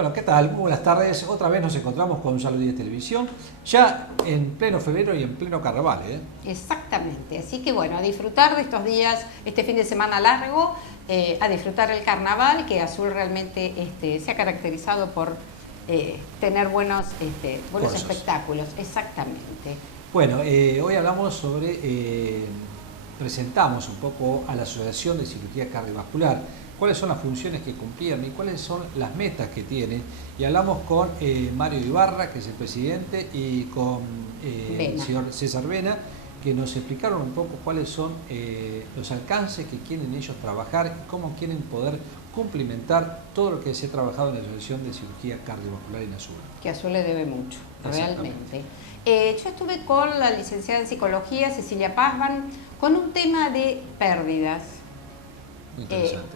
Bueno, ¿qué tal? Muy buenas tardes. Otra vez nos encontramos con Salud y Televisión, ya en pleno febrero y en pleno carnaval, ¿eh? Exactamente. Así que bueno, a disfrutar de estos días, este fin de semana largo, a disfrutar el carnaval, que Azul realmente se ha caracterizado por tener buenos espectáculos. Exactamente. Bueno, hoy hablamos sobre, presentamos un poco a la Asociación de Cirugía Cardiovascular, cuáles son las funciones que cumplían y cuáles son las metas que tienen. Y hablamos con Mario Ibarra, que es el presidente, y con el señor César Vena, que nos explicaron un poco cuáles son los alcances que quieren ellos trabajar y cómo quieren poder cumplimentar todo lo que se ha trabajado en la Asociación de Cirugía Cardiovascular en Azul. Que Azul le debe mucho, realmente. Yo estuve con la licenciada en Psicología, Cecilia Pazman, con un tema de pérdidas.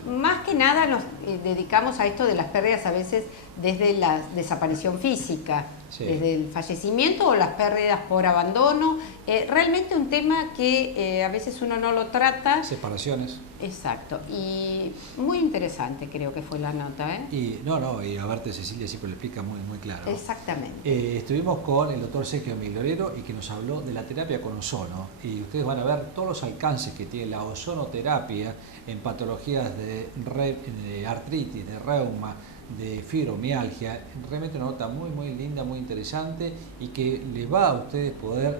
Más que nada nos dedicamos a esto de las pérdidas a veces desde la desaparición física, sí, desde el fallecimiento o las pérdidas por abandono. Realmente un tema que a veces uno no lo trata. Separaciones. Exacto, y muy interesante creo que fue la nota, ¿eh? Y aparte Cecilia siempre lo explica muy claro. Exactamente. Estuvimos con el doctor Sergio Migliorero y que nos habló de la terapia con ozono, y ustedes van a ver todos los alcances que tiene la ozonoterapia en patologías de artritis, de reuma, de fibromialgia. Realmente una nota muy linda, muy interesante, y que les va a ustedes poder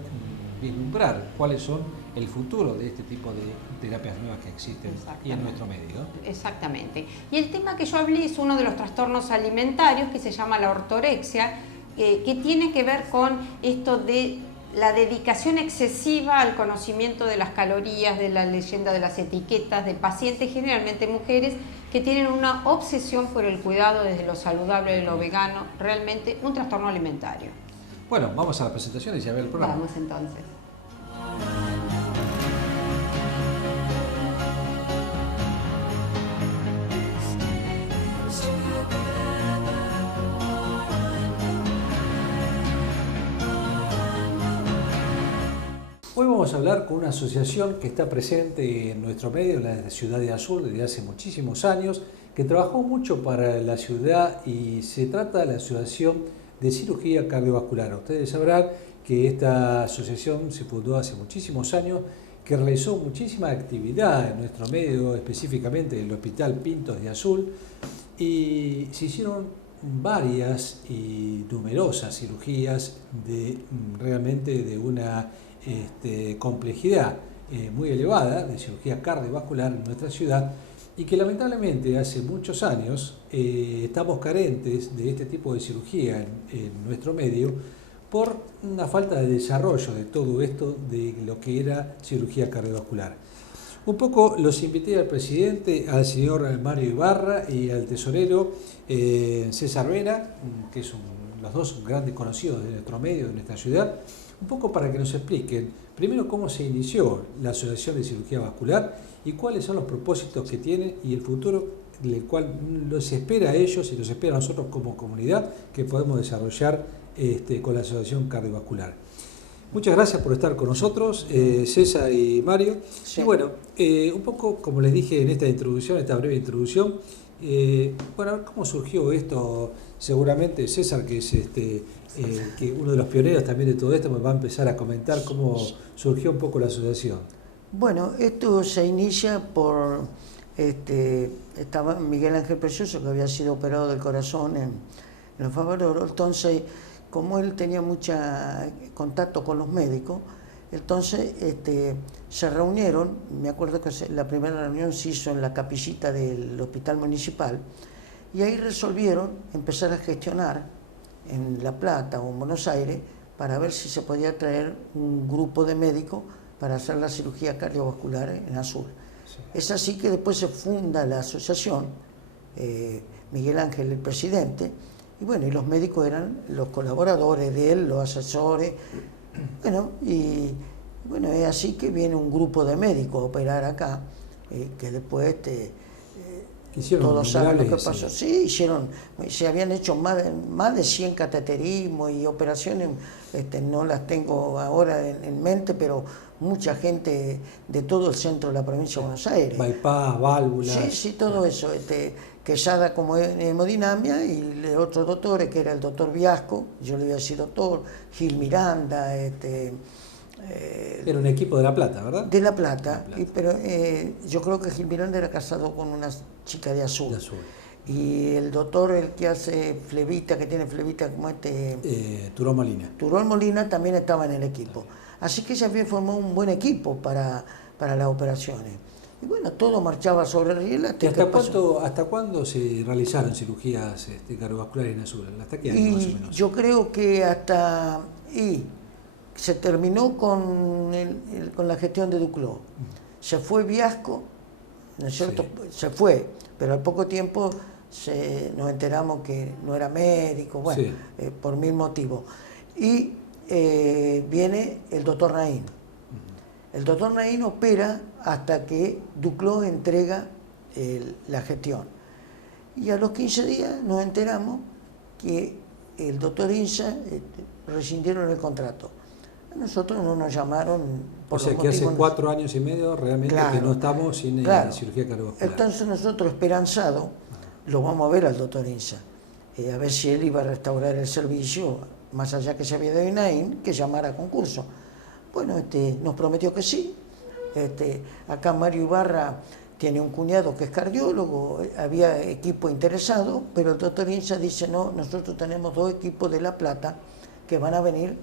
vislumbrar cuáles son el futuro de este tipo de terapias nuevas que existen y en nuestro medio. Exactamente. Y el tema que yo hablé es uno de los trastornos alimentarios que se llama la ortorexia, que tiene que ver con esto de la dedicación excesiva al conocimiento de las calorías, de la leyenda de las etiquetas, de pacientes, generalmente mujeres, que tienen una obsesión por el cuidado desde lo saludable, de lo vegano, realmente un trastorno alimentario. Bueno, vamos a las presentaciones y a ver el programa. Vamos entonces. Hoy vamos a hablar con una asociación que está presente en nuestro medio, en la ciudad de Azul, desde hace muchísimos años, que trabajó mucho para la ciudad, y se trata de la Asociación de Cirugía Cardiovascular. Ustedes sabrán que esta asociación se fundó hace muchísimos años, que realizó muchísima actividad en nuestro medio, específicamente en el Hospital Pintos de Azul, y se hicieron varias y numerosas cirugías realmente de una complejidad muy elevada de cirugía cardiovascular en nuestra ciudad, y que lamentablemente hace muchos años estamos carentes de este tipo de cirugía en nuestro medio por una falta de desarrollo de todo esto de lo que era cirugía cardiovascular. Un poco los invité al presidente, al señor Mario Ibarra, y al tesorero César Vena, que son los dos grandes conocidos de nuestro medio, de nuestra ciudad, un poco para que nos expliquen primero cómo se inició la Asociación de Cirugía Vascular y cuáles son los propósitos que tienen y el futuro del cual los espera a ellos y los espera a nosotros como comunidad que podemos desarrollar con la Asociación Cardiovascular. Muchas gracias por estar con nosotros, César y Mario. Sí. Y bueno, un poco como les dije en esta introducción, esta breve introducción, bueno, a ver cómo surgió esto. Seguramente César, que es que uno de los pioneros también de todo esto, me va a empezar a comentar cómo surgió un poco la asociación. Bueno, esto se inicia por, estaba Miguel Ángel Precioso, que había sido operado del corazón en los Favaloro. Entonces, como él tenía mucho contacto con los médicos, entonces se reunieron. Me acuerdo que la primera reunión se hizo en la capillita del hospital municipal, y ahí resolvieron empezar a gestionar en La Plata o en Buenos Aires para ver si se podía traer un grupo de médicos para hacer la cirugía cardiovascular en Azul. Sí. Es así que después se funda la asociación, Miguel Ángel el presidente, y bueno, y los médicos eran los colaboradores de él, los asesores. Bueno, y bueno, es así que viene un grupo de médicos a operar acá, que después todos saben lo que pasó. Sí, se habían hecho más de 100 cateterismos y operaciones, no las tengo ahora en mente, pero mucha gente de todo el centro de la provincia de Buenos Aires. Bypass, válvulas. Sí, todo eso. Quesada como hemodinamia y los otros doctores, que era el doctor Viasco, yo le iba a decir doctor, Gil Miranda, Era un equipo de La Plata, ¿verdad? de La Plata, pero yo creo que Gil Miranda era casado con una chica de Azul. De Azul. Y el doctor, el que hace flebita, que tiene flebita como Turón Molina. Turón Molina, también estaba en el equipo. Así que se había formado un buen equipo para las operaciones. Y bueno, todo marchaba sobre el riel. ¿Y hasta cuándo se realizaron cirugías cardiovasculares en Azul? ¿Hasta qué año más o menos? Yo creo que hasta... Y se terminó con la gestión de Duclos. Se fue Viasco, ¿no es cierto? Sí. Se fue, pero al poco tiempo nos enteramos que no era médico, bueno, sí. Por mil motivos. Y viene el doctor Naín. El doctor Naín opera hasta que Duclos entrega la gestión. Y a los 15 días nos enteramos que el doctor Insa rescindieron el contrato. A nosotros no nos llamaron por los motivos. O sea que hace 4 años y medio realmente claro, que no estamos sin cirugía cardiovascular. Entonces nosotros, esperanzados, lo vamos a ver al doctor Insa, a ver si él iba a restaurar el servicio, más allá que se había de Naín, que llamara a concurso. Bueno, nos prometió que sí. Acá Mario Ibarra tiene un cuñado que es cardiólogo, había equipo interesado, pero el doctor Insa dice, no, nosotros tenemos 2 equipos de La Plata que van a venir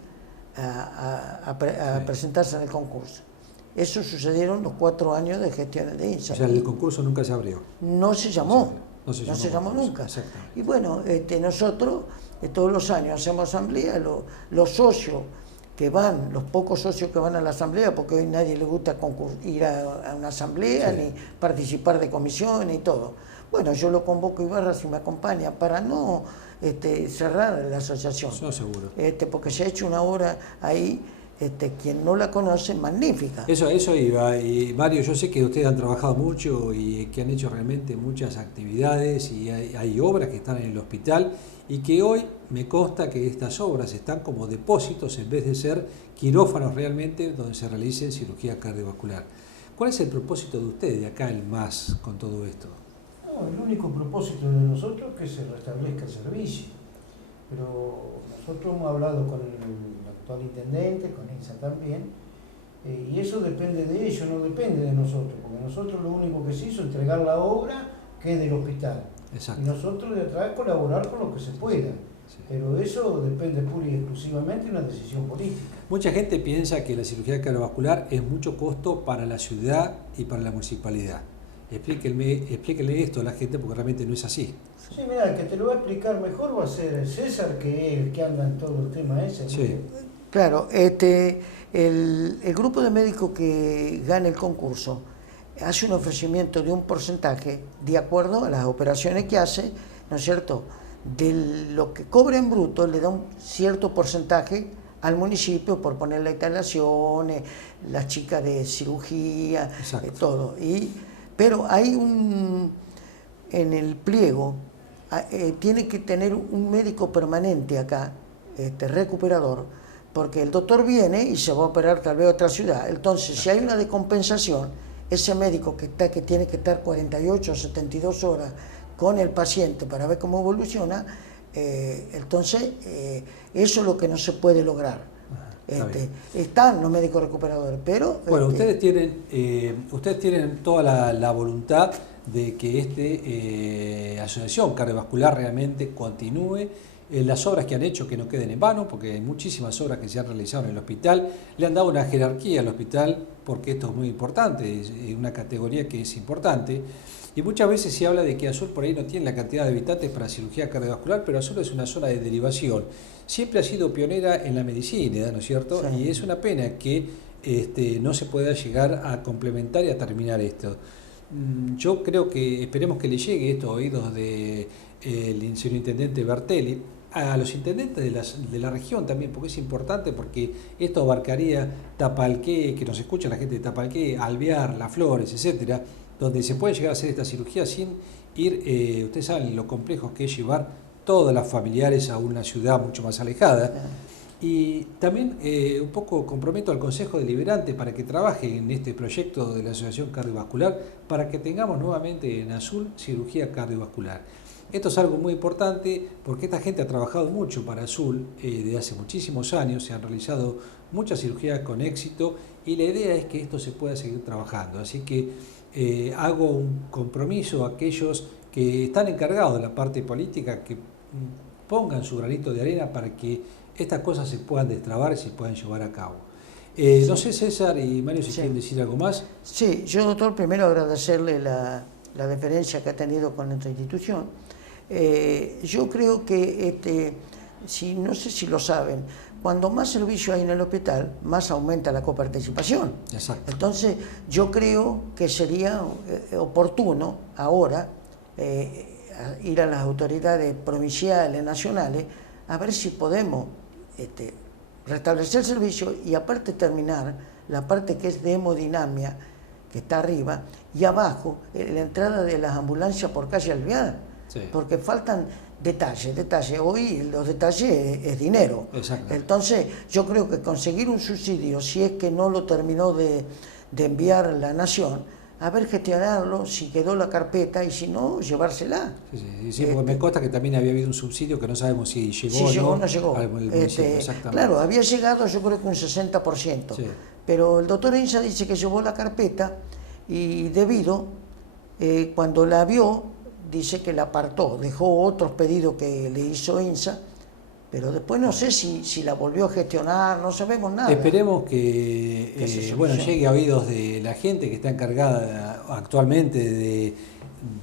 a presentarse en el concurso. Eso sucedieron los 4 años de gestión de Insa. O sea, el concurso nunca se abrió. No se llamó. No se llamó nunca. Y bueno, nosotros todos los años hacemos asamblea, los socios que van, los pocos socios que van a la asamblea, porque hoy nadie le gusta ir a una asamblea, sí, ni participar de comisiones y todo. Bueno, yo lo convoco a Ibarra si me acompaña para no cerrar la asociación. No, seguro. Porque se ha hecho una obra ahí, quien no la conoce, magnífica. Eso iba. Y Mario, yo sé que ustedes han trabajado mucho y que han hecho realmente muchas actividades y hay obras que están en el hospital y que hoy me consta que estas obras están como depósitos en vez de ser quirófanos realmente donde se realice cirugía cardiovascular. ¿Cuál es el propósito de ustedes de acá el MAS con todo esto? No, el único propósito de nosotros es que se restablezca el servicio. Pero nosotros hemos hablado con el actual intendente, con Insa también, y eso depende de ellos, no depende de nosotros, porque nosotros lo único que se hizo es entregar la obra que es del hospital. Exacto. Y nosotros de atrás colaborar con lo que se pueda. Sí. Pero eso depende pura y exclusivamente de una decisión política. Mucha gente piensa que la cirugía cardiovascular es mucho costo para la ciudad y para la municipalidad. Explíquenle esto a la gente porque realmente no es así. Sí, mira, el que te lo va a explicar mejor va a ser César, que es el que anda en todo el tema ese. Sí. Claro, el grupo de médicos que gana el concurso hace un ofrecimiento de un porcentaje de acuerdo a las operaciones que hace, ¿no es cierto? De lo que cobra en bruto le da un cierto porcentaje al municipio por poner las instalaciones, las chicas de cirugía, todo. Pero hay en el pliego, tiene que tener un médico permanente acá, recuperador, porque el doctor viene y se va a operar tal vez a otra ciudad. Entonces, si hay una descompensación, ese médico que tiene que estar 48 o 72 horas con el paciente para ver cómo evoluciona, entonces eso es lo que no se puede lograr. Están los médicos recuperadores, pero... Bueno, ustedes tienen toda la voluntad de que asociación cardiovascular realmente continúe. Las obras que han hecho que no queden en vano, porque hay muchísimas obras que se han realizado en el hospital, le han dado una jerarquía al hospital, porque esto es muy importante, es una categoría que es importante, y muchas veces se habla de que Azul por ahí no tiene la cantidad de habitantes para cirugía cardiovascular, pero Azul es una zona de derivación, siempre ha sido pionera en la medicina, ¿no es cierto? Sí. Y es una pena que no se pueda llegar a complementar y a terminar esto. Yo creo que esperemos que le llegue esto a oídos del señor intendente Bertelli, a los intendentes de la región también, porque es importante, porque esto abarcaría Tapalqué, que nos escucha la gente de Tapalqué, Alvear, Las Flores, etcétera, donde se puede llegar a hacer esta cirugía sin ir, ustedes saben lo complejo que es llevar todas las familiares a una ciudad mucho más alejada. Y también un poco comprometo al Consejo Deliberante para que trabaje en este proyecto de la Asociación Cardiovascular para que tengamos nuevamente en Azul cirugía cardiovascular. Esto es algo muy importante porque esta gente ha trabajado mucho para Azul desde hace muchísimos años, se han realizado muchas cirugías con éxito y la idea es que esto se pueda seguir trabajando. Así que hago un compromiso a aquellos que están encargados de la parte política que pongan su granito de arena para que estas cosas se puedan destrabar y se puedan llevar a cabo. No sé, César y Mario, si quieren decir algo más. Sí, yo, doctor, primero agradecerle la deferencia que ha tenido con nuestra institución. Yo creo que, no sé si lo saben, cuando más servicio hay en el hospital, más aumenta la coparticipación. Exacto. Entonces, yo creo que sería oportuno ahora ir a las autoridades provinciales, nacionales, a ver si podemos restablecer el servicio y aparte terminar la parte que es de hemodinamia, que está arriba, y abajo la entrada de las ambulancias por calle Alvear, sí. Porque faltan detalles. Hoy los detalles es dinero. Entonces yo creo que conseguir un subsidio, si es que no lo terminó de enviar la Nación, a ver, gestionarlo, si quedó la carpeta y si no, llevársela. Sí, porque me consta que también había habido un subsidio que no sabemos si llegó o no llegó. Claro, había llegado yo creo que un 60%, sí. Pero el doctor Insa dice que llevó la carpeta y debido, cuando la vio, dice que la apartó, dejó otros pedidos que le hizo Insa, pero después no sé si la volvió a gestionar, no sabemos nada. Esperemos que llegue a oídos de la gente que está encargada actualmente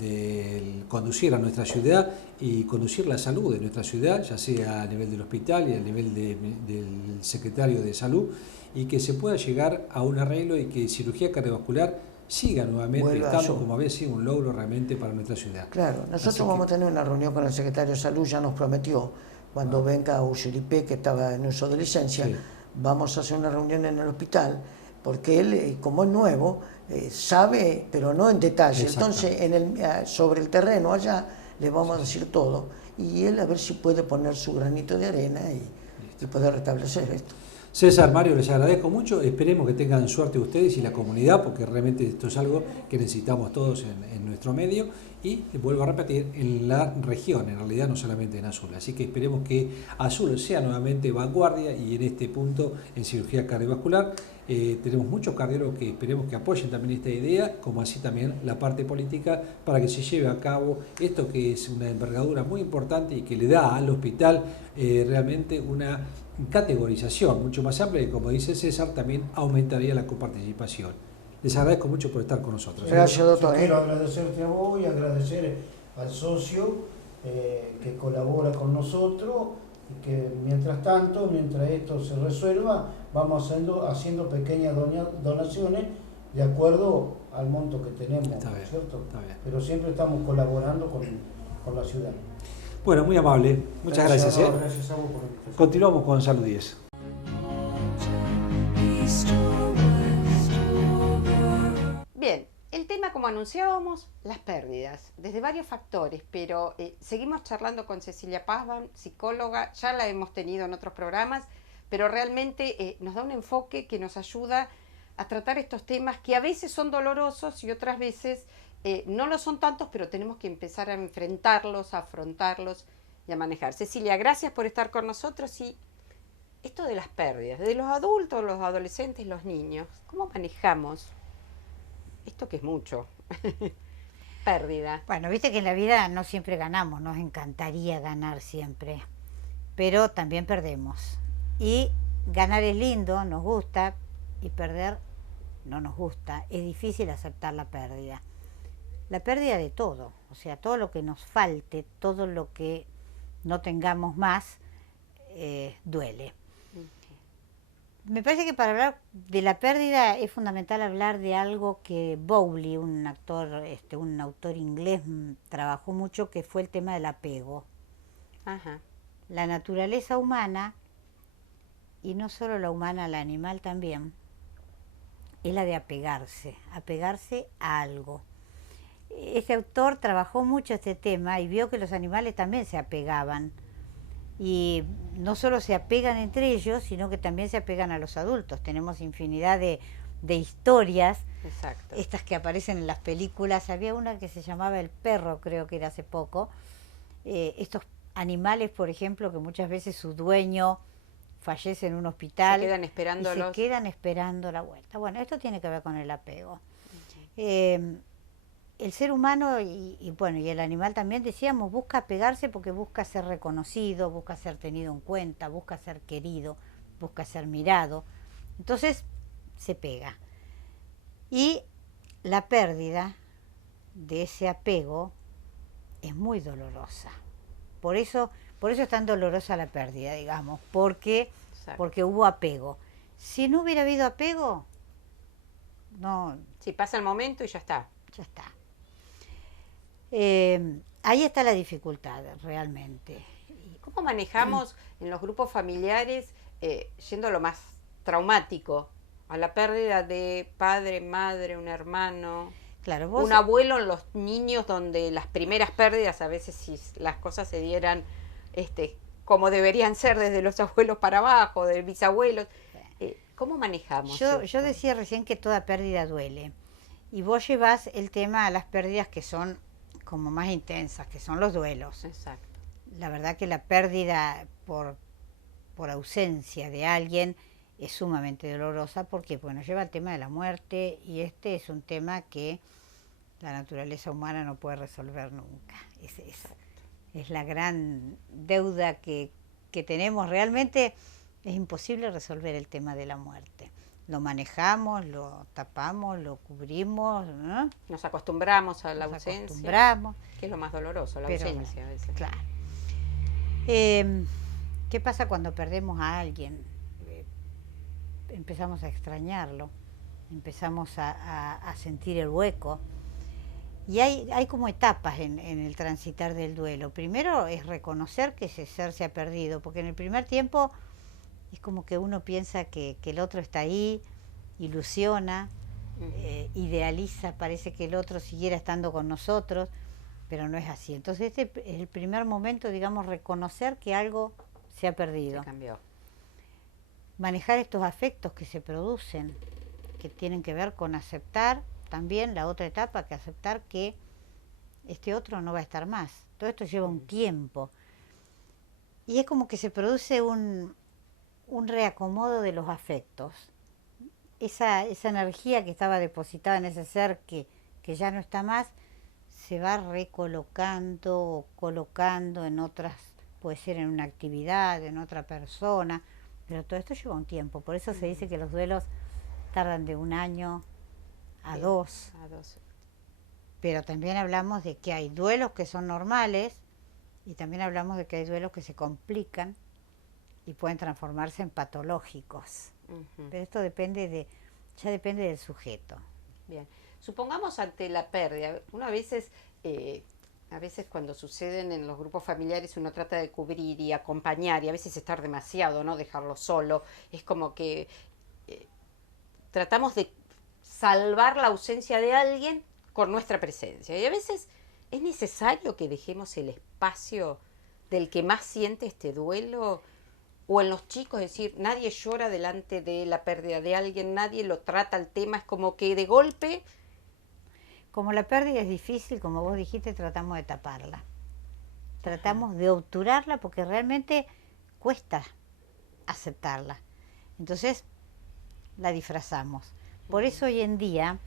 de conducir a nuestra ciudad y conducir la salud de nuestra ciudad, ya sea a nivel del hospital y a nivel del secretario de salud, y que se pueda llegar a un arreglo y que cirugía cardiovascular siga nuevamente estando como había sido un logro realmente para nuestra ciudad. Claro, nosotros vamos a tener una reunión con el secretario de salud, ya nos prometió. Cuando venga Usuripé, que estaba en uso de licencia, sí. Vamos a hacer una reunión en el hospital, porque él, como es nuevo, sabe, pero no en detalle. Entonces, sobre el terreno allá, le vamos a decir todo, y él a ver si puede poner su granito de arena y poder restablecer esto. César, Mario, les agradezco mucho, esperemos que tengan suerte ustedes y la comunidad, porque realmente esto es algo que necesitamos todos en nuestro medio y, vuelvo a repetir, en la región, en realidad no solamente en Azul. Así que esperemos que Azul sea nuevamente vanguardia y en este punto en cirugía cardiovascular. Tenemos muchos cardiólogos que esperemos que apoyen también esta idea, como así también la parte política, para que se lleve a cabo esto que es una envergadura muy importante y que le da al hospital realmente una categorización mucho más amplia y, como dice César, también aumentaría la coparticipación. Les agradezco mucho por estar con nosotros. Gracias, doctor. Quiero agradecerte a vos y agradecer al socio que colabora con nosotros y que mientras esto se resuelva, vamos haciendo pequeñas donaciones de acuerdo al monto que tenemos, está bien, ¿cierto? Está bien. Pero siempre estamos colaborando con la ciudad. Bueno, muy amable. Muchas gracias. Gracias a vos por la invitación. Continuamos con Salud 10. Bien, el tema, como anunciábamos, las pérdidas, desde varios factores, pero seguimos charlando con Cecilia Pazman, psicóloga, ya la hemos tenido en otros programas, pero realmente nos da un enfoque que nos ayuda a tratar estos temas que a veces son dolorosos y otras veces no lo son tantos, pero tenemos que empezar a enfrentarlos, a afrontarlos y a manejar. Cecilia, gracias por estar con nosotros. Y esto de las pérdidas, de los adultos, los adolescentes, los niños, ¿cómo manejamos esto que es mucho? Pérdida. Bueno, viste que en la vida no siempre ganamos, nos encantaría ganar siempre, pero también perdemos. Y ganar es lindo, nos gusta, y perder no nos gusta. Es difícil aceptar la pérdida. La pérdida de todo, o sea, todo lo que nos falte, todo lo que no tengamos más, duele. Me parece que para hablar de la pérdida es fundamental hablar de algo que Bowley, un autor inglés, trabajó mucho, que fue el tema del apego. Ajá. La naturaleza humana, y no solo la humana, la animal también, es la de apegarse a algo. Este autor trabajó mucho este tema y vio que los animales también se apegaban. Y no solo se apegan entre ellos, sino que también se apegan a los adultos. Tenemos infinidad de historias, Exacto. estas que aparecen en las películas. Había una que se llamaba El Perro, creo que era hace poco. Estos animales, por ejemplo, que muchas veces su dueño fallece en un hospital Se quedan y esperándolos. se quedan esperando la vuelta. Bueno, esto tiene que ver con el apego. El ser humano bueno, y el animal también, decíamos, busca apegarse porque busca ser reconocido, busca ser tenido en cuenta, busca ser querido, busca ser mirado. Entonces se pega. Y la pérdida de ese apego es muy dolorosa. Por eso es tan dolorosa la pérdida, digamos, porque hubo apego. Si no hubiera habido apego, no. Si pasa el momento y ya está. Ya está. Ahí está la dificultad, realmente. ¿Cómo manejamos en los grupos familiares, yendo a lo más traumático, a la pérdida de padre, madre, un hermano, Claro, un abuelo en los niños, donde las primeras pérdidas, a veces si las cosas se dieran como deberían ser desde los abuelos para abajo, de bisabuelos, ¿cómo manejamos yo decía recién que toda pérdida duele. Y vos llevás el tema a las pérdidas que son como más intensas, que son los duelos. Exacto. La verdad que la pérdida por ausencia de alguien es sumamente dolorosa porque, bueno, lleva el tema de la muerte y este es un tema que la naturaleza humana no puede resolver nunca. Es la gran deuda que tenemos. Realmente es imposible resolver el tema de la muerte. Lo manejamos, lo tapamos, lo cubrimos, ¿no? Nos acostumbramos a la Nos ausencia. Acostumbramos. Que es lo más doloroso, la Pero, ausencia a veces. Claro. ¿Qué pasa cuando perdemos a alguien? Empezamos a extrañarlo, empezamos a sentir el hueco. Y hay como etapas en el transitar del duelo. Primero es reconocer que ese ser se ha perdido, porque en el primer tiempo es como que uno piensa que el otro está ahí, ilusiona, idealiza, parece que el otro siguiera estando con nosotros, pero no es así. Entonces este es el primer momento, digamos, reconocer que algo se ha perdido. Se cambió. Manejar estos afectos que se producen, que tienen que ver con aceptar también la otra etapa, que aceptar que este otro no va a estar más. Todo esto lleva un tiempo. Y es como que se produce un reacomodo de los afectos. Esa energía que estaba depositada en ese ser que ya no está más, se va recolocando o colocando en otras, puede ser en una actividad, en otra persona, pero todo esto lleva un tiempo. Por eso se dice que los duelos tardan de 1 año a 2. Pero también hablamos de que hay duelos que son normales y también hablamos de que hay duelos que se complican y pueden transformarse en patológicos. Pero esto ya depende del sujeto. Bien. Supongamos ante la pérdida, uno a veces cuando suceden en los grupos familiares uno trata de cubrir y acompañar y a veces estar demasiado, ¿no? Dejarlo solo. Es como que tratamos de salvar la ausencia de alguien con nuestra presencia. Y a veces es necesario que dejemos el espacio del que más siente este duelo, o en los chicos, es decir, nadie llora delante de la pérdida de alguien, nadie lo trata el tema, es como que de golpe. Como la pérdida es difícil, como vos dijiste, tratamos de taparla. Tratamos de obturarla porque realmente cuesta aceptarla. Entonces la disfrazamos. Por eso hoy en día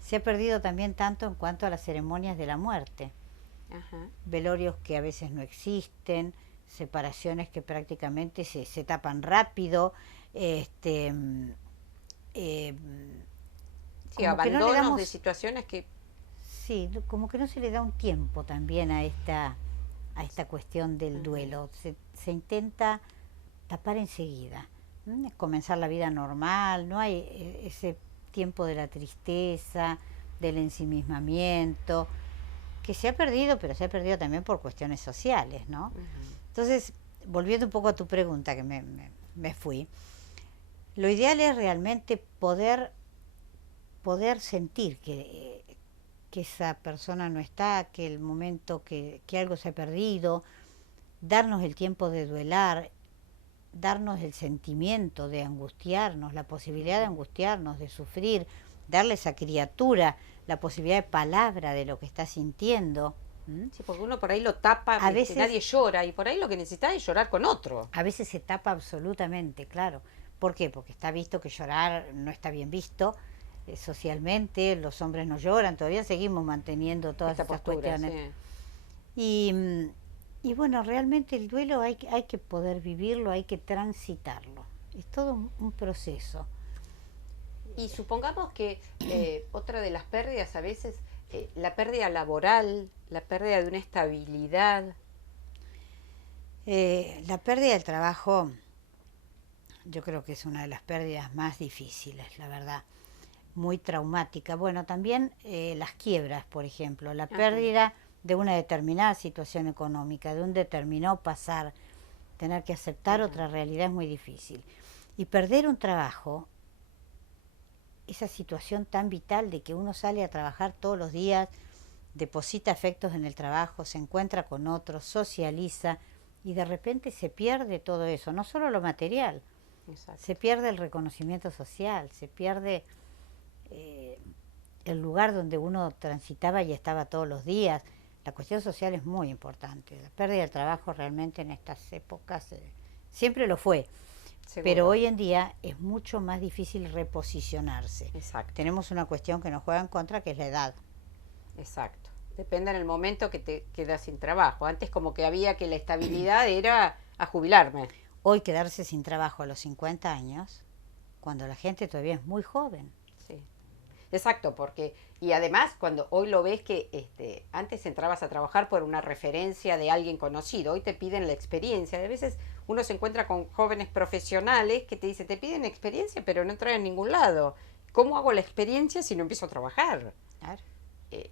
se ha perdido también tanto en cuanto a las ceremonias de la muerte. Velorios que a veces no existen, separaciones que prácticamente se tapan rápido, abandonos de situaciones que... Sí, como que no se le da un tiempo también a esta cuestión del duelo. Se intenta tapar enseguida, comenzar la vida normal, no hay ese tiempo de la tristeza, del ensimismamiento, que se ha perdido, pero se ha perdido también por cuestiones sociales, ¿no? Entonces, volviendo un poco a tu pregunta, que me fui, lo ideal es realmente poder sentir que esa persona no está, que el momento que algo se ha perdido, darnos el tiempo de duelar, darnos el sentimiento de angustiarnos, la posibilidad de angustiarnos, de sufrir, darle a esa criatura la posibilidad de palabra de lo que está sintiendo. Sí, porque uno por ahí lo tapa, A veces, nadie llora, y por ahí lo que necesita es llorar con otro. a veces se tapa absolutamente, claro. ¿Por qué? Porque está visto que llorar no está bien visto socialmente, los hombres no lloran, todavía seguimos manteniendo todas Esta estas postura, cuestiones. sí. Y bueno, realmente el duelo hay que poder vivirlo, hay que transitarlo. Es todo un proceso. Y supongamos que otra de las pérdidas a veces, la pérdida laboral, la pérdida de una estabilidad. La pérdida del trabajo, yo creo que es una de las pérdidas más difíciles, la verdad, muy traumática. Bueno, también las quiebras, por ejemplo, la pérdida de una determinada situación económica, de un determinado pasar, tener que aceptar otra realidad es muy difícil. Y perder un trabajo, esa situación tan vital de que uno sale a trabajar todos los días, deposita afectos en el trabajo, se encuentra con otros, socializa y de repente se pierde todo eso, no solo lo material, Exacto. se pierde el reconocimiento social, se pierde el lugar donde uno transitaba y estaba todos los días. La cuestión social es muy importante. La pérdida del trabajo realmente en estas épocas siempre lo fue. Seguro. Pero hoy en día es mucho más difícil reposicionarse. Exacto. Tenemos una cuestión que nos juega en contra, que es la edad. Exacto. Depende en el momento que te quedas sin trabajo. Antes como que había que la estabilidad era a jubilarme. Hoy quedarse sin trabajo a los 50 años, cuando la gente todavía es muy joven. Sí. Exacto, porque, y además cuando hoy lo ves que antes entrabas a trabajar por una referencia de alguien conocido, hoy te piden la experiencia. De veces uno se encuentra con jóvenes profesionales que te dicen, te piden experiencia, pero no entran en ningún lado. ¿Cómo hago la experiencia si no empiezo a trabajar? Claro.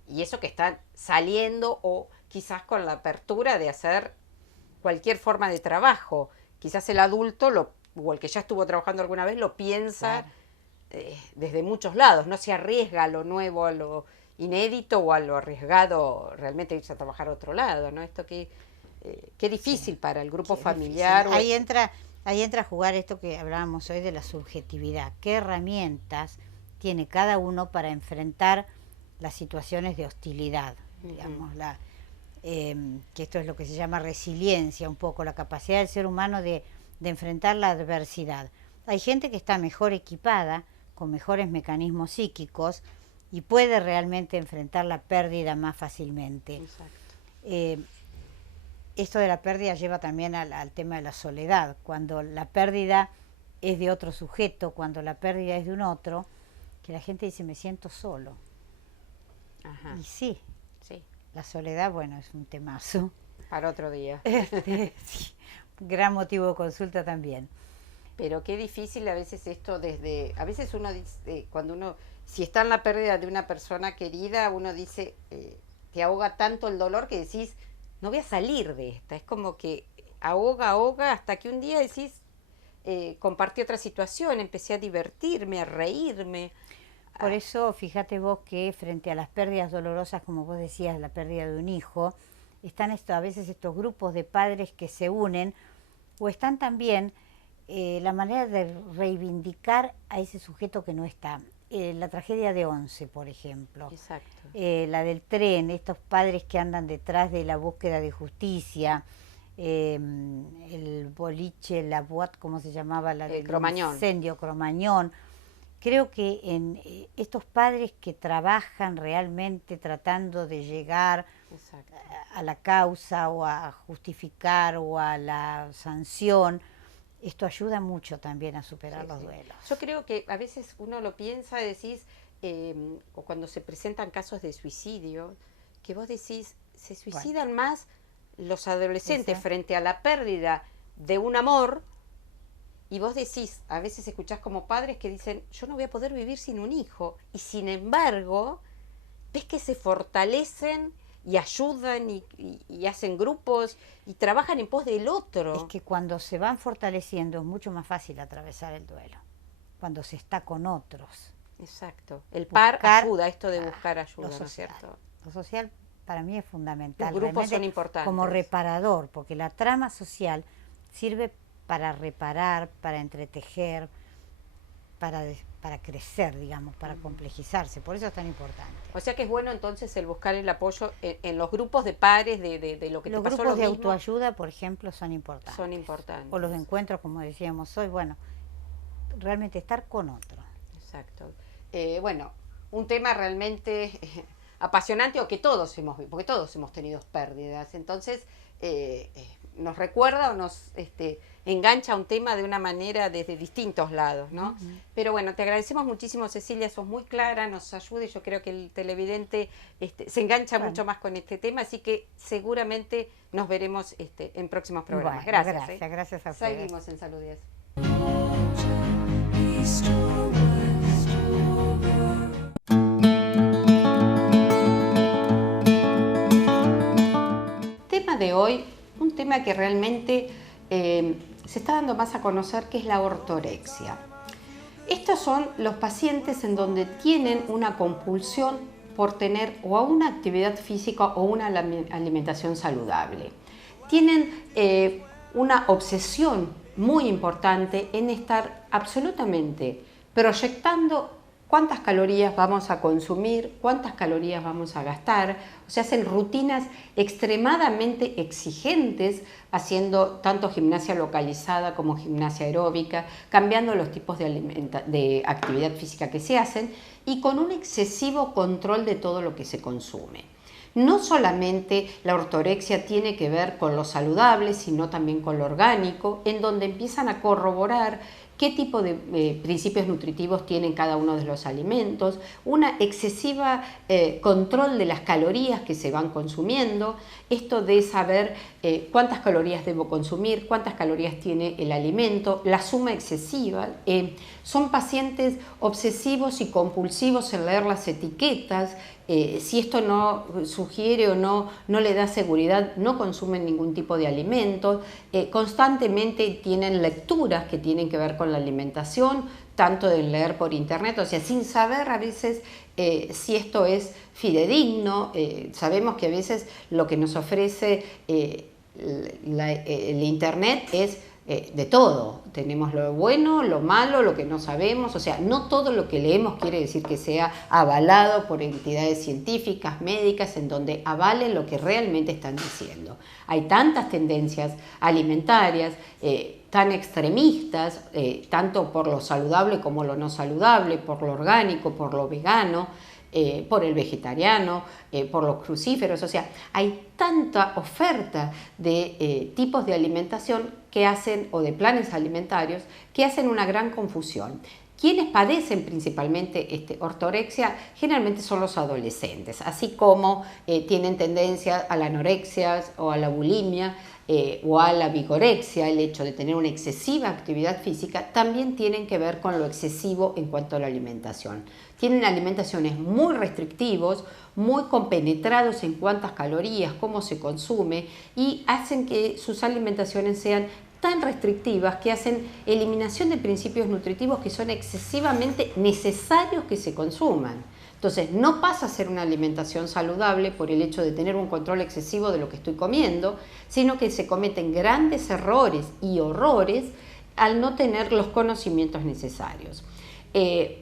Y eso que están saliendo o quizás con la apertura de hacer cualquier forma de trabajo. Quizás el adulto o el que ya estuvo trabajando alguna vez lo piensa desde muchos lados, no se arriesga a lo nuevo, a lo inédito o a lo arriesgado realmente irse a trabajar a otro lado, ¿no? Esto qué difícil para el grupo familiar. Ahí entra a jugar esto que hablábamos hoy de la subjetividad. ¿Qué herramientas tiene cada uno para enfrentar las situaciones de hostilidad? Digamos, que esto es lo que se llama resiliencia, un poco, la capacidad del ser humano de enfrentar la adversidad. Hay gente que está mejor equipada, con mejores mecanismos psíquicos, y puede realmente enfrentar la pérdida más fácilmente. Exacto. Esto de la pérdida lleva también al tema de la soledad. Cuando la pérdida es de otro sujeto, cuando la pérdida es de un otro, que la gente dice, me siento solo. Ajá. Y sí, Sí. la soledad, bueno, es un temazo. Para otro día. Sí, gran motivo de consulta también. Pero qué difícil a veces esto a veces uno dice, cuando uno, si está en la pérdida de una persona querida, uno dice, te ahoga tanto el dolor que decís, no voy a salir de esta. Es como que ahoga, hasta que un día decís, compartí otra situación, empecé a divertirme, a reírme. Por eso, fíjate vos que frente a las pérdidas dolorosas, como vos decías, la pérdida de un hijo, están a veces estos grupos de padres que se unen, o están también la manera de reivindicar a ese sujeto que no está. La tragedia de Once, por ejemplo. Exacto. La del tren, estos padres que andan detrás de la búsqueda de justicia, el boliche, la boate, ¿cómo se llamaba? La del Cromañón. Incendio, Cromañón. Creo que en estos padres que trabajan realmente tratando de llegar Exacto. a la causa o a justificar o a la sanción, esto ayuda mucho también a superar los duelos. Yo creo que a veces uno lo piensa, decís, o cuando se presentan casos de suicidio, que vos decís, se suicidan más los adolescentes frente a la pérdida de un amor, y vos decís, a veces escuchás como padres que dicen, yo no voy a poder vivir sin un hijo, y sin embargo, ves que se fortalecen y ayudan y hacen grupos y trabajan en pos del otro. Es que cuando se van fortaleciendo es mucho más fácil atravesar el duelo, cuando se está con otros. Exacto. El par Buscar, ayuda, esto de buscar ayuda, lo ¿no es social, cierto? Lo social para mí es fundamental. Los grupos realmente, son importantes. como reparador, porque la trama social sirve para reparar, para entretejer, para crecer, digamos, para complejizarse. Por eso es tan importante. O sea que es bueno entonces el buscar el apoyo en los grupos de pares de lo que Los te pasó grupos lo de mismo. autoayuda, por ejemplo, son importantes. Son importantes. O los encuentros, como decíamos hoy, bueno, realmente estar con otro. Exacto. Bueno, un tema realmente apasionante o que todos hemos visto, porque todos hemos tenido pérdidas. Entonces, nos recuerda o nos engancha a un tema de una manera desde distintos lados, ¿no? Pero bueno, te agradecemos muchísimo, Cecilia, sos muy clara, nos ayuda y yo creo que el televidente se engancha mucho más con este tema, así que seguramente nos veremos en próximos programas. Bueno, Gracias. gracias a ustedes. Seguimos en Salud 10. Tema de hoy, un tema que realmente se está dando más a conocer, que es la ortorexia. Estos son los pacientes en donde tienen una compulsión por tener o una actividad física o una alimentación saludable. Tienen una obsesión muy importante en estar absolutamente proyectando cuántas calorías vamos a consumir, cuántas calorías vamos a gastar. O sea, hacen rutinas extremadamente exigentes, haciendo tanto gimnasia localizada como gimnasia aeróbica, cambiando los tipos de actividad física que se hacen y con un excesivo control de todo lo que se consume. No solamente la ortorexia tiene que ver con lo saludable, sino también con lo orgánico, en donde empiezan a corroborar qué tipo de principios nutritivos tienen cada uno de los alimentos, una excesiva control de las calorías que se van consumiendo, esto de saber cuántas calorías debo consumir, cuántas calorías tiene el alimento, la suma excesiva. Son pacientes obsesivos y compulsivos en leer las etiquetas. Si esto no sugiere o no le da seguridad, no consumen ningún tipo de alimentos, constantemente tienen lecturas que tienen que ver con la alimentación, tanto de leer por internet, o sea, sin saber a veces si esto es fidedigno. Sabemos que a veces lo que nos ofrece el internet es de todo. Tenemos lo bueno, lo malo, lo que no sabemos. O sea, no todo lo que leemos quiere decir que sea avalado por entidades científicas, médicas, en donde avalen lo que realmente están diciendo. Hay tantas tendencias alimentarias, tan extremistas, tanto por lo saludable como lo no saludable, por lo orgánico, por lo vegano, por el vegetariano, por los crucíferos. O sea, hay tanta oferta de tipos de alimentación que hacen, o de planes alimentarios, que hacen una gran confusión. Quienes padecen principalmente ortorexia generalmente son los adolescentes, así como tienen tendencia a la anorexia o a la bulimia o a la vigorexia. El hecho de tener una excesiva actividad física también tienen que ver con lo excesivo en cuanto a la alimentación. Tienen alimentaciones muy restrictivos, muy compenetrados en cuántas calorías, cómo se consume, y hacen que sus alimentaciones sean tan restrictivas que hacen eliminación de principios nutritivos que son excesivamente necesarios que se consuman. Entonces, no pasa a ser una alimentación saludable por el hecho de tener un control excesivo de lo que estoy comiendo, sino que se cometen grandes errores y horrores al no tener los conocimientos necesarios.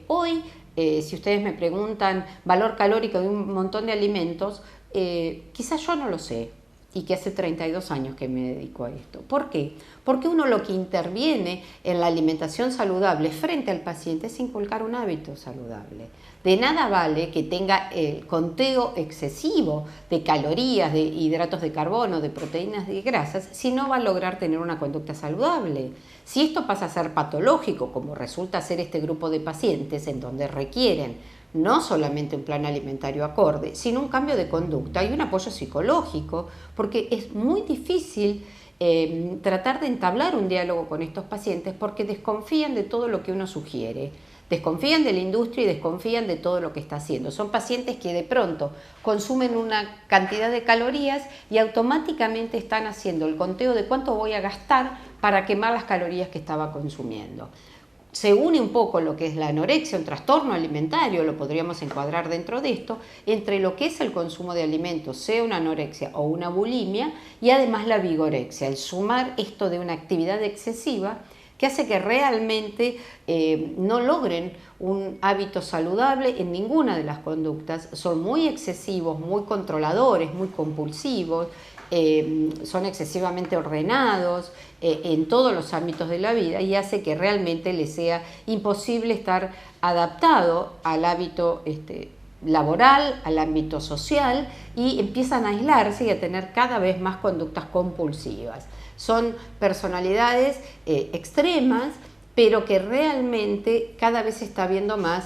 Hoy, si ustedes me preguntan valor calórico de un montón de alimentos, quizás yo no lo sé, y que hace 32 años que me dedico a esto. ¿Por qué? Porque uno lo que interviene en la alimentación saludable frente al paciente es inculcar un hábito saludable. De nada vale que tenga el conteo excesivo de calorías, de hidratos de carbono, de proteínas y de grasas, si no va a lograr tener una conducta saludable. Si esto pasa a ser patológico, como resulta ser este grupo de pacientes, en donde requieren no solamente un plan alimentario acorde, sino un cambio de conducta y un apoyo psicológico, porque es muy difícil tratar de entablar un diálogo con estos pacientes porque desconfían de todo lo que uno sugiere, desconfían de la industria y desconfían de todo lo que está haciendo. Son pacientes que de pronto consumen una cantidad de calorías y automáticamente están haciendo el conteo de cuánto voy a gastar para quemar las calorías que estaba consumiendo. se une un poco lo que es la anorexia, un trastorno alimentario, lo podríamos encuadrar dentro de esto, entre lo que es el consumo de alimentos, sea una anorexia o una bulimia, y además la vigorexia, el sumar esto de una actividad excesiva que hace que realmente no logren un hábito saludable en ninguna de las conductas. Son muy excesivos, muy controladores, muy compulsivos, son excesivamente ordenados en todos los ámbitos de la vida, y hace que realmente les sea imposible estar adaptado al hábito laboral, al ámbito social, y empiezan a aislarse y a tener cada vez más conductas compulsivas. Son personalidades extremas, pero que realmente cada vez se está viendo más,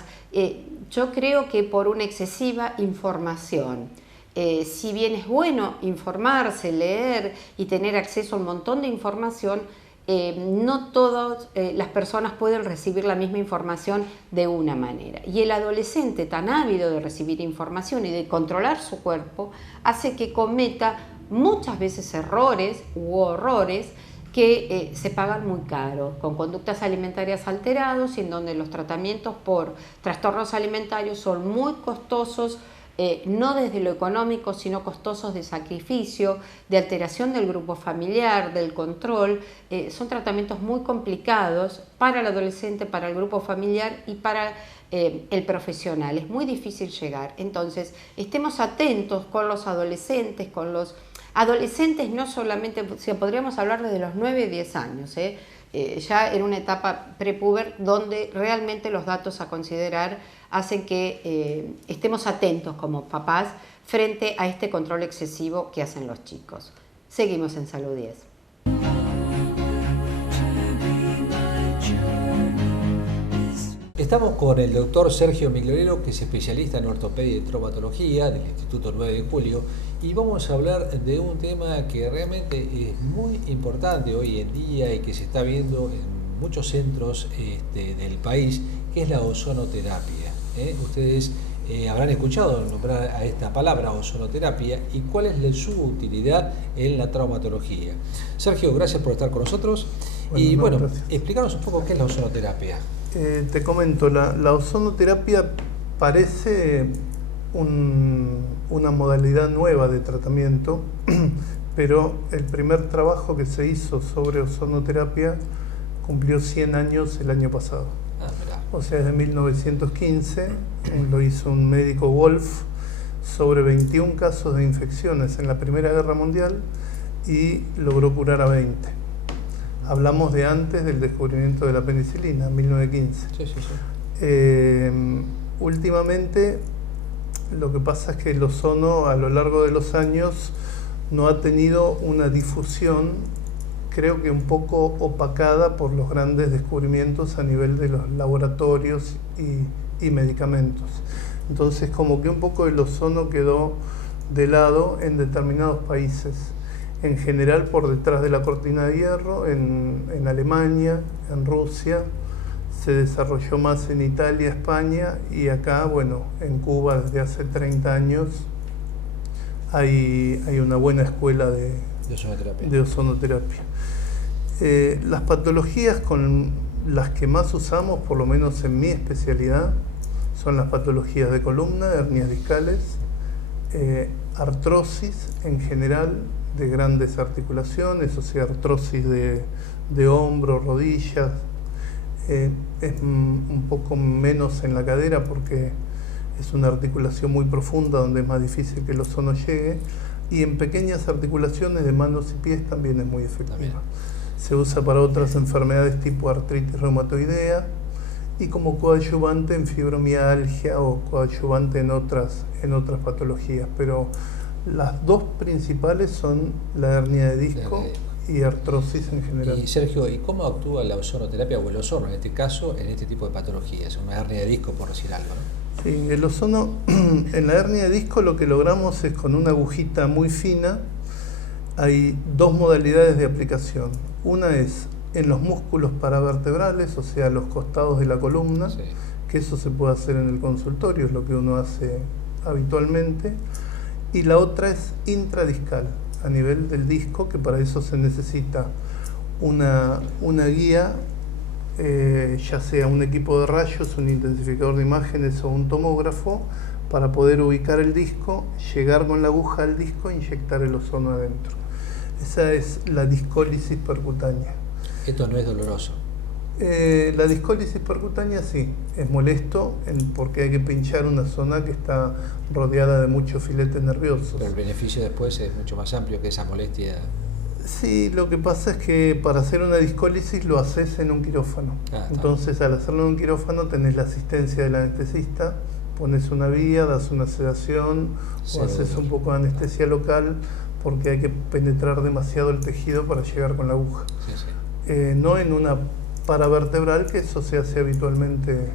yo creo que por una excesiva información. Si bien es bueno informarse, leer y tener acceso a un montón de información, no todas las personas pueden recibir la misma información de una manera. Y el adolescente, tan ávido de recibir información y de controlar su cuerpo, hace que cometa muchas veces errores u horrores que se pagan muy caro, con conductas alimentarias alteradas, y en donde los tratamientos por trastornos alimentarios son muy costosos, no desde lo económico, sino costosos de sacrificio, de alteración del grupo familiar, del control. Son tratamientos muy complicados para el adolescente, para el grupo familiar y para el profesional. Es muy difícil llegar. Entonces, estemos atentos con los adolescentes, no solamente, podríamos hablar desde los 9 y 10 años, ya en una etapa prepuber, donde realmente los datos a considerar hacen que estemos atentos como papás frente a este control excesivo que hacen los chicos. Seguimos en Salud 10. Estamos con el doctor Sergio Migliorello, que es especialista en ortopedia y traumatología del Instituto 9 de Julio, y vamos a hablar de un tema que realmente es muy importante hoy en día y que se está viendo en muchos centros del país, que es la ozonoterapia. Ustedes habrán escuchado nombrar a esta palabra, ozonoterapia, y cuál es su utilidad en la traumatología. Sergio, gracias por estar con nosotros. Explícanos un poco qué es la ozonoterapia. Te comento, la ozonoterapia parece una modalidad nueva de tratamiento, pero el primer trabajo que se hizo sobre ozonoterapia cumplió 100 años el año pasado. O sea, desde 1915 lo hizo un médico Wolf sobre 21 casos de infecciones en la Primera Guerra Mundial y logró curar a 20. Hablamos de antes del descubrimiento de la penicilina, 1915. Sí. Últimamente, lo que pasa es que el ozono a lo largo de los años no ha tenido una difusión, creo que un poco opacada por los grandes descubrimientos a nivel de los laboratorios y medicamentos. Entonces, como que un poco el ozono quedó de lado en determinados países. En general por detrás de la cortina de hierro, en Alemania, en Rusia, se desarrolló más en Italia, España, y acá, bueno, en Cuba desde hace 30 años hay una buena escuela de ozonoterapia. Las patologías con las que más usamos, por lo menos en mi especialidad, son las patologías de columna, hernias discales, artrosis en general, de grandes articulaciones, o sea, artrosis de hombro, rodillas, es un poco menos en la cadera porque es una articulación muy profunda donde es más difícil que el ozono llegue, y en pequeñas articulaciones de manos y pies también es muy efectiva. También. Se usa para otras enfermedades tipo artritis reumatoidea y como coadyuvante en fibromialgia o coadyuvante en otras patologías, pero las dos principales son la hernia de disco y artrosis en general. Y Sergio, ¿y cómo actúa la ozonoterapia o el ozono en este caso en este tipo de patologías? Una hernia de disco, por decir algo, ¿no? Sí, el ozono, en la hernia de disco lo que logramos es con una agujita muy fina. Hay dos modalidades de aplicación. Una es en los músculos paravertebrales, o sea, los costados de la columna, sí, que eso se puede hacer en el consultorio, es lo que uno hace habitualmente. Y la otra es intradiscal, a nivel del disco, que para eso se necesita una guía ya sea un equipo de rayos, un intensificador de imágenes o un tomógrafo, para poder ubicar el disco, llegar con la aguja al disco e inyectar el ozono adentro. Esa es la discólisis percutánea. Esto no es doloroso. La discólisis percutánea sí, es molesto porque hay que pinchar una zona que está rodeada de muchos filetes nerviosos. Pero el beneficio después es mucho más amplio que esa molestia. Sí, lo que pasa es que para hacer una discólisis lo haces en un quirófano. Entonces, al hacerlo en un quirófano tenés la asistencia del anestesista, pones una vía, das una sedación o haces un poco de anestesia local, porque hay que penetrar demasiado el tejido para llegar con la aguja. No en una paravertebral, que eso se hace habitualmente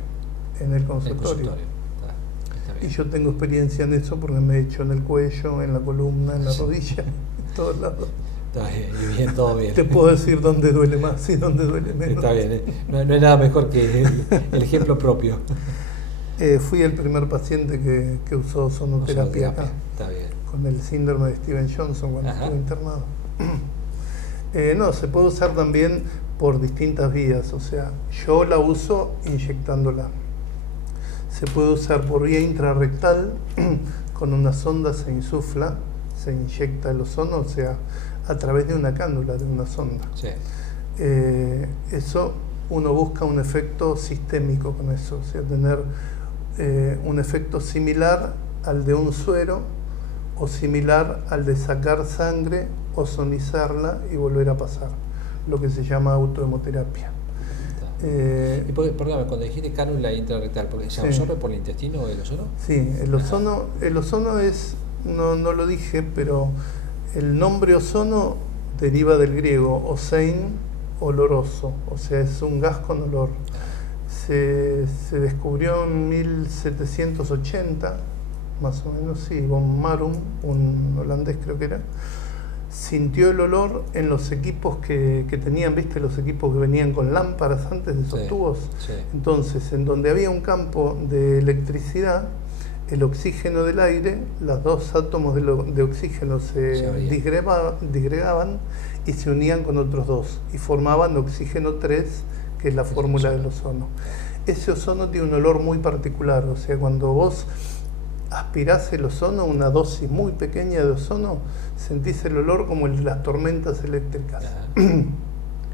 en el consultorio. Está bien. Y yo tengo experiencia en eso porque me he hecho en el cuello, en la columna, en la rodilla, en todos lados. Está bien, todo bien. Te puedo decir dónde duele más y dónde duele menos. Está bien, no hay nada mejor que el ejemplo propio. Fui el primer paciente que usó sonoterapia acá. Está bien. Con el síndrome de Steven Johnson cuando estuve internado. No, se puede usar también por distintas vías, o sea, yo la uso inyectándola. Se puede usar por vía intrarrectal, con una sonda se insufla, se inyecta el ozono, o sea, a través de una cánula, de una sonda. Sí. Eso, uno busca un efecto sistémico con eso, o sea, tener un efecto similar al de un suero o similar al de sacar sangre, ozonizarla y volver a pasar, lo que se llama autohemoterapia. Y perdóname, cuando dijiste cánula intrarrectal, ¿porque se absorbe por el intestino el ozono? Sí, el ozono es, no lo dije, pero el nombre ozono deriva del griego ozein, oloroso, o sea, es un gas con olor. Se descubrió en 1780, más o menos, sí, von Marum, un holandés creo que era, sintió el olor en los equipos que tenían, ¿viste? Los equipos que venían con lámparas antes de esos tubos. Sí. Entonces, en donde había un campo de electricidad, el oxígeno del aire, los dos átomos de oxígeno se disgregaban y se unían con otros dos y formaban oxígeno 3, que es la fórmula del ozono. Ese ozono tiene un olor muy particular, o sea, cuando vos aspirás el ozono, una dosis muy pequeña de ozono, sentís el olor como el de las tormentas eléctricas,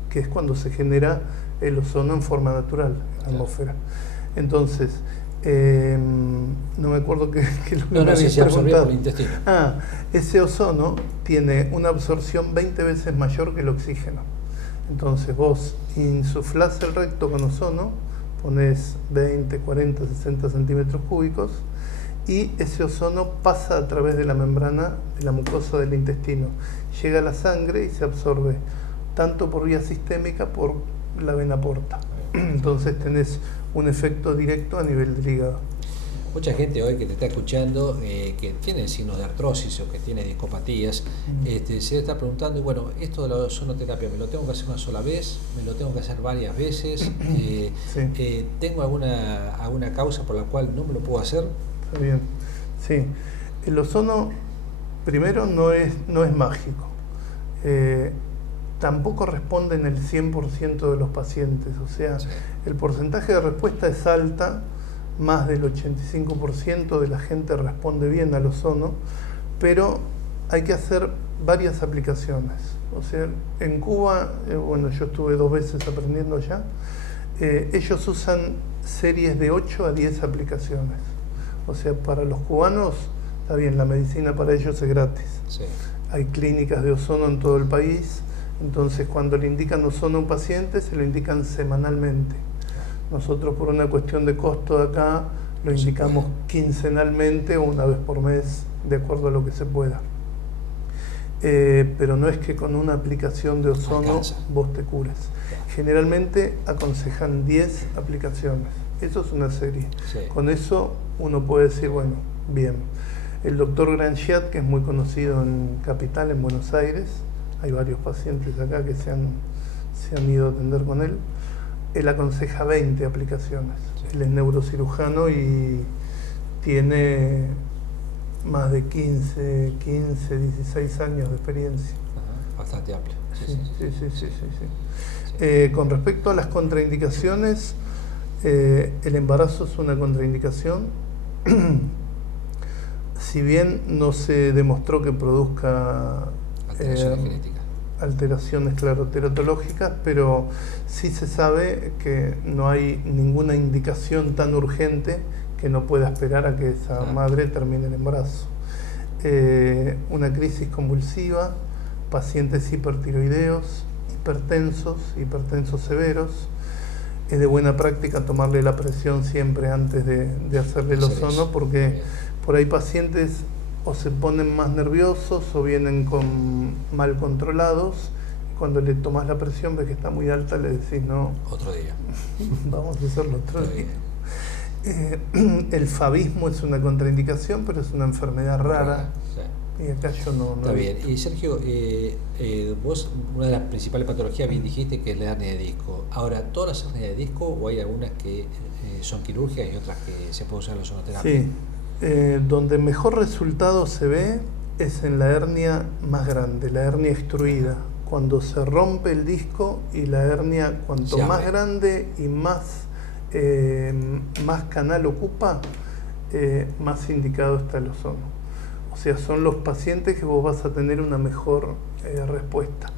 que es cuando se genera el ozono en forma natural en la atmósfera. Entonces, no me acuerdo qué lo que me habías preguntado. Por el intestino. Ese ozono tiene una absorción 20 veces mayor que el oxígeno. Entonces vos insuflás el recto con ozono, pones 20, 40, 60 centímetros cúbicos y ese ozono pasa a través de la membrana de la mucosa del intestino, llega a la sangre y se absorbe tanto por vía sistémica por la vena porta. Entonces tenés un efecto directo a nivel del hígado. Mucha gente hoy que te está escuchando, que tiene signos de artrosis o que tiene discopatías, se está preguntando, bueno, esto de la ozonoterapia, ¿me lo tengo que hacer una sola vez? ¿Me lo tengo que hacer varias veces? ¿Tengo alguna causa por la cual no me lo puedo hacer? Está bien. Sí. El ozono, primero, no es mágico. Tampoco responde en el 100% de los pacientes. O sea, el porcentaje de respuesta es alta, más del 85% de la gente responde bien al ozono, pero hay que hacer varias aplicaciones. O sea, en Cuba, bueno, yo estuve 2 veces aprendiendo allá, ellos usan series de 8 a 10 aplicaciones. O sea, para los cubanos, está bien, la medicina para ellos es gratis. Sí. Hay clínicas de ozono en todo el país, entonces cuando le indican ozono a un paciente, se lo indican semanalmente. Nosotros, por una cuestión de costo de acá, lo indicamos quincenalmente o una vez por mes, de acuerdo a lo que se pueda. Pero no es que con una aplicación de ozono vos te cures. Generalmente aconsejan 10 aplicaciones. Eso es una serie. Sí. Con eso uno puede decir, bueno, bien. El doctor Granchiat, que es muy conocido en Capital, en Buenos Aires, hay varios pacientes acá que se han ido a atender con él. Él aconseja 20 aplicaciones. Sí. Él es neurocirujano y tiene más de 15, 16 años de experiencia. Bastante amplio. Sí. Con respecto a las contraindicaciones, el embarazo es una contraindicación. Si bien no se demostró que produzca alteraciones, claro, teratológicas, pero sí se sabe que no hay ninguna indicación tan urgente que no pueda esperar a que esa madre termine el embarazo. Una crisis convulsiva, pacientes hipertiroideos, hipertensos severos. Es de buena práctica tomarle la presión siempre antes de hacerle el ozono, porque por ahí pacientes o se ponen más nerviosos o vienen mal controlados. Cuando le tomas la presión, ves que está muy alta, le decís no. Otro día. Vamos a hacerlo otro día. El fabismo es una contraindicación, pero es una enfermedad rara. Sí. Y acá yo no está bien. Y Sergio, vos, una de las principales patologías, bien dijiste que es la hernia de disco. Ahora, ¿todas las hernias de disco o hay algunas que son quirúrgicas y otras que se puede usar en la ozonoterapia? Sí. Donde mejor resultado se ve es en la hernia más grande, la hernia extruida. Cuando se rompe el disco y la hernia, cuanto más grande y más canal ocupa, más indicado está el ozono. O sea, son los pacientes que vos vas a tener una mejor respuesta.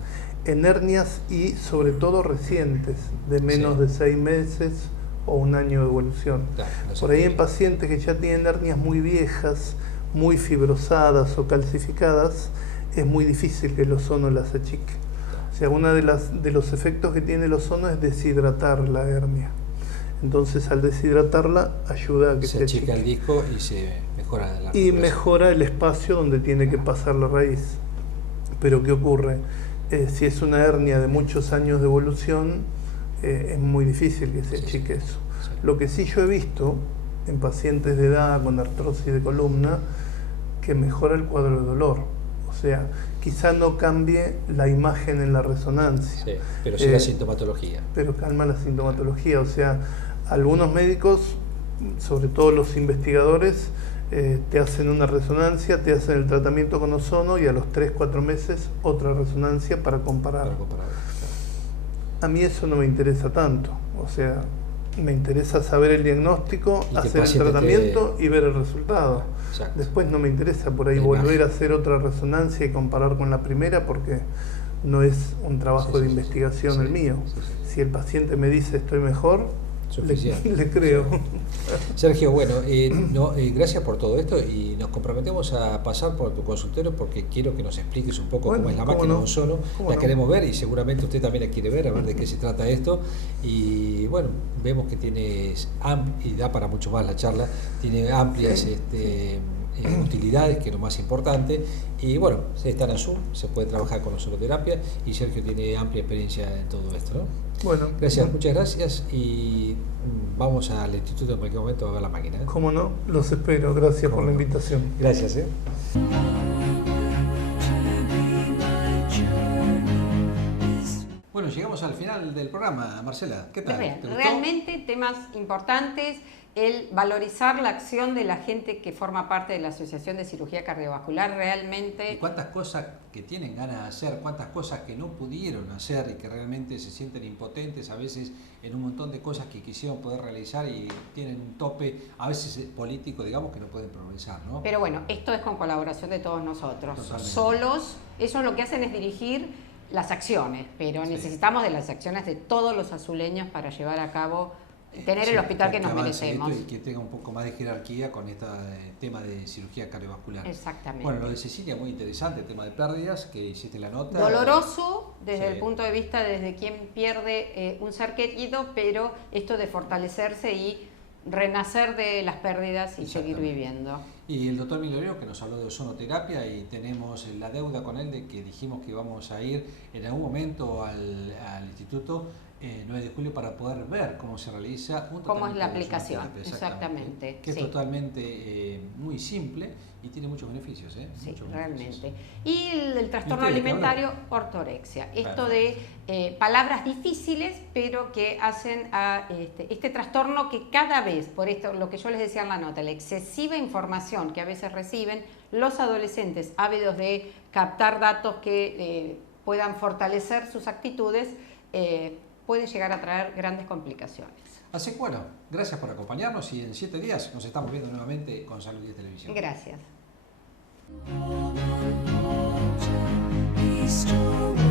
En hernias y sobre todo recientes, de menos de 6 meses o un año de evolución. Claro, por ahí en pacientes que ya tienen hernias muy viejas, muy fibrosadas o calcificadas, es muy difícil que el ozono las achique. O sea, uno de los efectos que tiene el ozono es deshidratar la hernia. Entonces, al deshidratarla, ayuda a que se achique el disco y se mejora la y mejora el espacio donde tiene que pasar la raíz. Pero ¿qué ocurre? Si es una hernia de muchos años de evolución, es muy difícil que se achique eso. Lo que sí yo he visto en pacientes de edad con artrosis de columna, que mejora el cuadro de dolor. O sea, quizá no cambie la imagen en la resonancia. Sí, pero sí la sintomatología. Pero calma la sintomatología. O sea, algunos médicos, sobre todo los investigadores, te hacen una resonancia, te hacen el tratamiento con ozono y a los 3-4 meses otra resonancia para comparar. A mí eso no me interesa tanto. O sea, me interesa saber el diagnóstico, hacer el tratamiento y ver el resultado. Exacto. Después no me interesa por ahí volver a hacer otra resonancia y comparar con la primera, porque no es un trabajo de investigación el mío. Si el paciente me dice estoy mejor, le creo. Sergio, bueno, gracias por todo esto y nos comprometemos a pasar por tu consultorio porque quiero que nos expliques un poco cómo es la máquina de ozono. La queremos ver y seguramente usted también la quiere ver, a ver de qué se trata esto. Y bueno, vemos que tienes, y da para mucho más la charla, tiene amplias utilidades, que es lo más importante. Y bueno, se está en Zoom, se puede trabajar con ozonoterapia y Sergio tiene amplia experiencia en todo esto, ¿no? Bueno, gracias, muchas gracias y vamos al instituto en cualquier momento a ver la máquina. Cómo no, los espero, gracias por la invitación. Gracias. Bueno, llegamos al final del programa, Marcela, ¿qué tal? ¿Te gustó? Realmente temas importantes, el valorizar la acción de la gente que forma parte de la Asociación de Cirugía Cardiovascular, realmente... Y cuántas cosas que tienen ganas de hacer, cuántas cosas que no pudieron hacer y que realmente se sienten impotentes a veces en un montón de cosas que quisieron poder realizar y tienen un tope, a veces político, digamos, que no pueden progresar, ¿no? Pero bueno, esto es con colaboración de todos nosotros. Totalmente. Solos, ellos lo que hacen es dirigir las acciones, pero necesitamos de las acciones de todos los azuleños para llevar a cabo, tener el hospital que nos merecemos. Y que tenga un poco más de jerarquía con este tema de cirugía cardiovascular. Exactamente. Bueno, lo de Cecilia, muy interesante, el tema de pérdidas, que hiciste la nota. Doloroso desde el punto de vista desde quien pierde un ser querido, pero esto de fortalecerse y renacer de las pérdidas y seguir viviendo. Y el doctor Milorio, que nos habló de ozonoterapia, y tenemos la deuda con él de que dijimos que íbamos a ir en algún momento al instituto 9 de julio para poder ver cómo se realiza un cómo es la aplicación, exactamente. Que es totalmente muy simple y tiene muchos beneficios. Sí, muchos realmente. Beneficios. Y el trastorno alimentario, ortorexia. Esto de palabras difíciles, pero que hacen a este trastorno que cada vez, por esto, lo que yo les decía en la nota, la excesiva información que a veces reciben los adolescentes ávidos de captar datos que puedan fortalecer sus actitudes, puede llegar a traer grandes complicaciones. Así que bueno, gracias por acompañarnos y en 7 días nos estamos viendo nuevamente con Salud y Televisión. Gracias. Be strong.